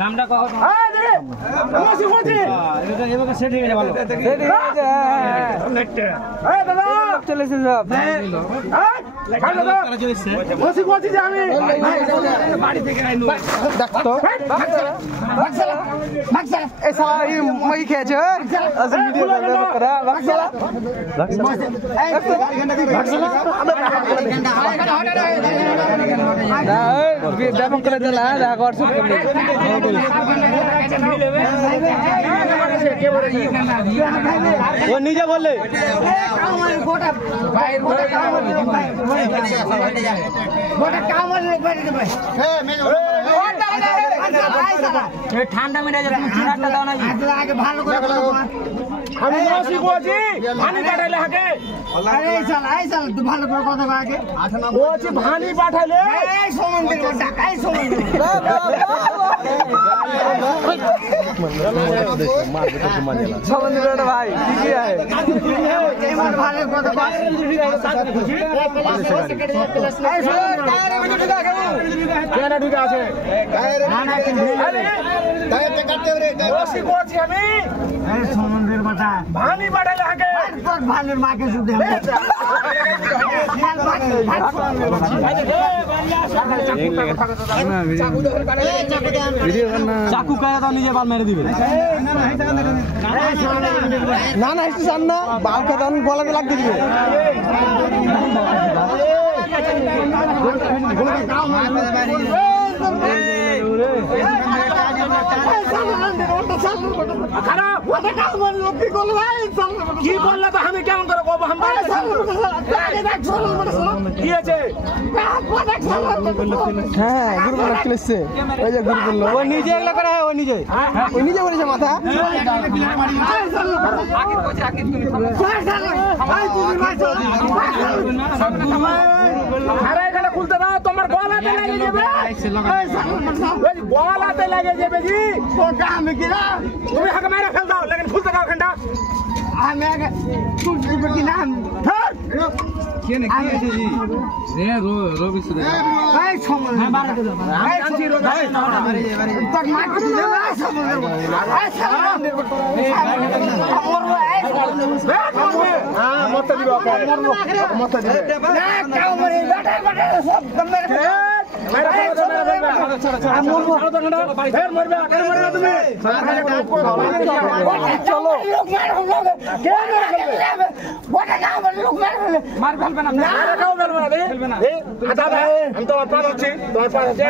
নামটা কও এই দেখে মসি কোচি এবারে সেট হয়ে গেছে ভালো সেট হয়ে গেছে এই দাদা চলেছে সব এই ভালো দাদা মসি কোচি যে আমি বাড়ি থেকে আইনু দেখতো বাক্সা এই সালা এই মই খেয়েছে আজ ভিডিও করা বাক্সা এই ব্যাপক করে দিলা দেখা করছ ও নিজে বললে গোটা ঠান্ডা মেরে যায় তুমি চিরাটা দাও না আগে ভালো করে আমি মসি কোচি পানি পাঠাইলে আগে আরে এই শালা তুই ভালো করে কথা কয় আগে কোচি পানি পাঠাইলে এই সমুদ্রের টাকা এই সমুদ্র সমুদ্রের ভাই কি আছে এই ভালো কথা কয় কেনা ঠিক আছে না না দায়তে কাটতে রে মসি কোচি আমি এই সমুদ্রের কথা পানি পাঠাইলে আগে ভালের মাকে শুধু চাকু কায়া তো নিজে বাল মেরে দিবে না না একটু জান না বালকা দান গলাতে লাগতে দিবে কি বললে তো আমি কেমন করে কব কি আছে হ্যাঁ গুরু বলা খেলেছে ওই যে গুরু বললো ও নিজে এগুলো করে ও নিজে বলেছে মাথা আরে এখানে খুলতে দাও তোমার গলাতে লেগে যাবে গলাতে লেগে যাবে জি আমি কি না তুমি হাকে মেরে ফেল দাও লেকিন খুলতে দাও ঘন্টা আমি আগে তুই কি নাম কি না কি আছে জি রে রবি সুরে এই সময় হ্যাঁ বাড়া দে এই জানছি রো তোর মা কি দে না সময় এই সালাম দে মরবো এই হ্যাঁ মত দিবা মত দিবে না কাও মরে বাটা সব মেরে চলো মার ফেলবে না আমি তোমার পাশ হচ্ছি তোমার পাশ হচ্ছে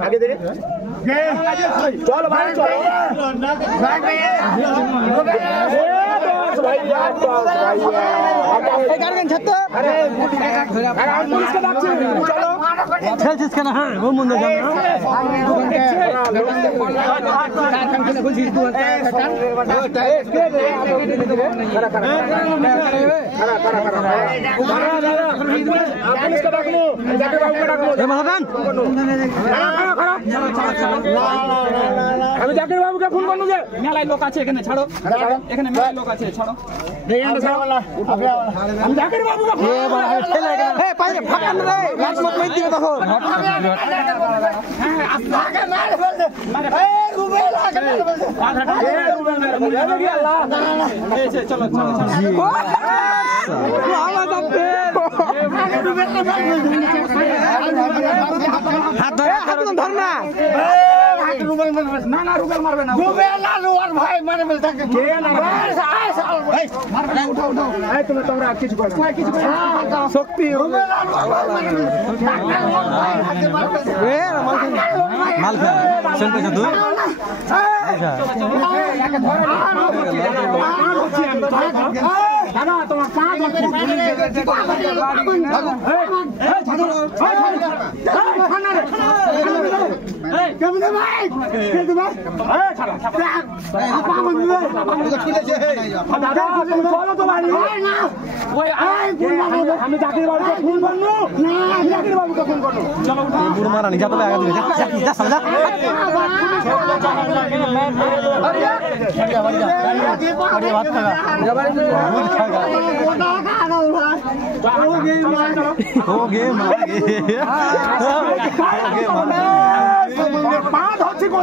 আগে দিদি চলো ভাই চলো খেলছিস কেন হ্যাঁ ও মন্দির যাবে আমি জাকির বাবুকে ফোন করবো যে মেলায় লোক আছে এখানে ছাড়ো এখানে মেলায় লোক আছে ছাড়ো আমি জাকির বাবুকে না না রুবেল মারবে না ভাই মানে তোমরা কিছু করো শক্তি মাল খা সেন পয়সা তুই দাদা তোমার পাঁচ আমি জাকির বাবুকে ফোন করবো জাকির বাবুকে ফোন করবো চলো বুড়ো মারা নি যা তো আগে দিবে যা যা যা हो गे पाँच होती को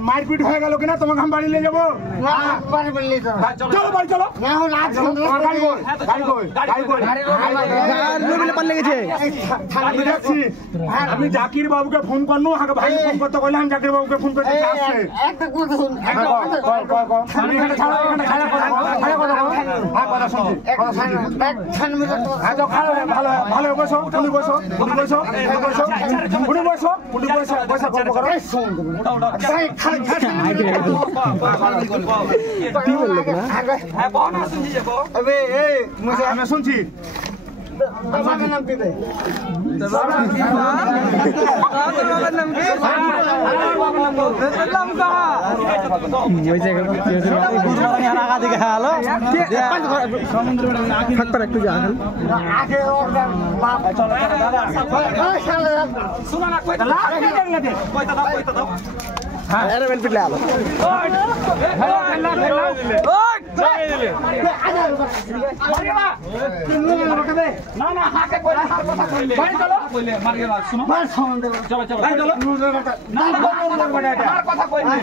मारपीट हो गया ना तुम्हें हम बाड़ी ले जाबो चलो बाड़ी चलो আমি জাকির বাবুকে ফোন করনু আগে ভাই ফোন করতে কইলাম জাকির বাবুকে ফোন করতে আসছে একটা কথা শুন আমি এখানে ছাড়ো এখানে খালা কথা শুনছি আজ ভালো ভালো ভালো বসো তুমি বসো তুমি বসো বসো তুমি বসো তুমি বসো বসো গল্প করো শুন ভাই কি বললে না হ্যাঁ বল না শুনছি যে বল আবে এই আমি শুনছি বাবার নাম কি বে বাবার নাম কি নাম কহা ওই জায়গা আগা দিকে হ্যালো সমুদ্র থাক করে একটু যা আগে বাপ চলো দাদা শুনো না কইতা কইতা দাও হ্যাঁ আরে বেল পিটলে আলো ওই না না হাতে কইলে হাত কথা কইলে বাড়ি চলো কইলে মার গেল শুনো মার সাউন্ড দে চলো চলো বাড়ি চলো না মার কথা কইলে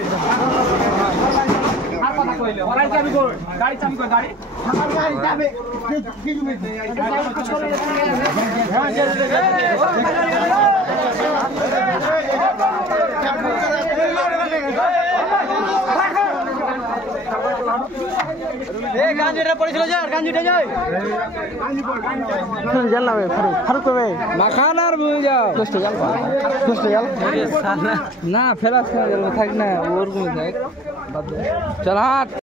মার কথা কইলে গাড়ি চাবি কই গাড়ি চাবি কই গাড়ি আমার গাড়ি যাবে কি জমি ए गांजीरा पड़िছিল যা গাंजीটা যাই গাंजी জাল নাবে ফারুক কবে মাখানার বুঝে যাও কষ্ট জাল না ফেরাস না থাক না ওর কোন থাক চল হাট